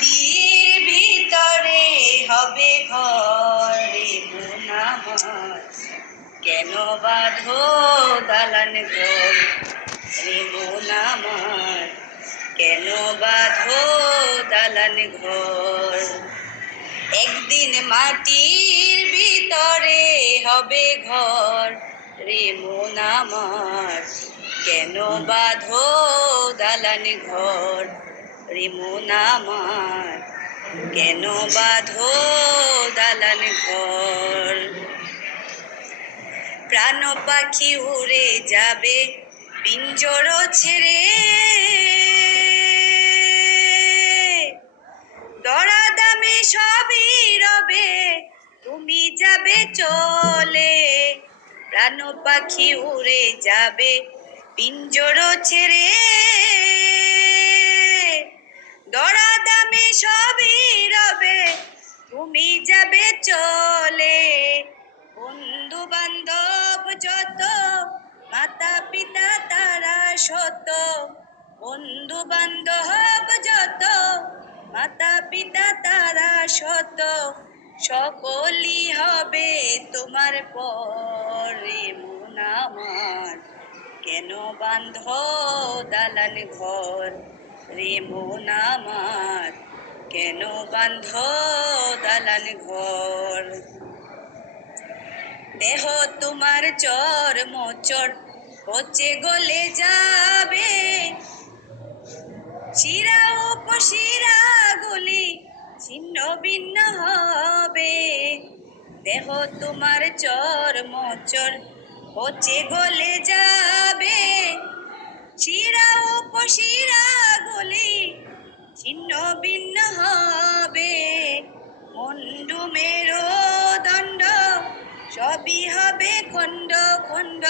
মাটির ভিতরে হবে ঘরে মন আমার, কেন বাঁধো দালান ঘর রে মন আমার, কেন বাঁধো দালান ঘর। একদিন মাটির ভিতরে হবে ঘর রে মন আমার, কেন বাঁধো দালান ঘর রে মন আমার, কেন বাঁধো দালান ঘর। প্রাণ পাখি উড়ে যাবে পিঞ্জর ছেড়ে, দরা দামে সবই রবে তুমি যাবে চলে। প্রাণ পাখি উড়ে যাবে পিঞ্জর ছেড়ে, দরা দামে সবই রবে তুমি যাবে চলে। বন্ধু বান্ধব যত মাতা পিতা তারা শত, বন্ধু বান্ধব যত মাতা পিতা তারা শত, সকলই হবে তোমার পরে মন আমার, কেন বাঁধো দালান ঘর রে মন আমার, কেন বাঁধো দালান ঘর। দেহ তোমার চর মোচর পচে গলে যাবে, শিরা উপশিরা গুলি ছিন্ন ভিন্ন হবে। দেহ তোমার চর মোচর পচে গলে যাবে, শিরা উপশিরা গুলি ছিন্ন ভিন্ন হবে। মুন্ডু মেরুদণ্ড সবই হবে খণ্ড খণ্ড।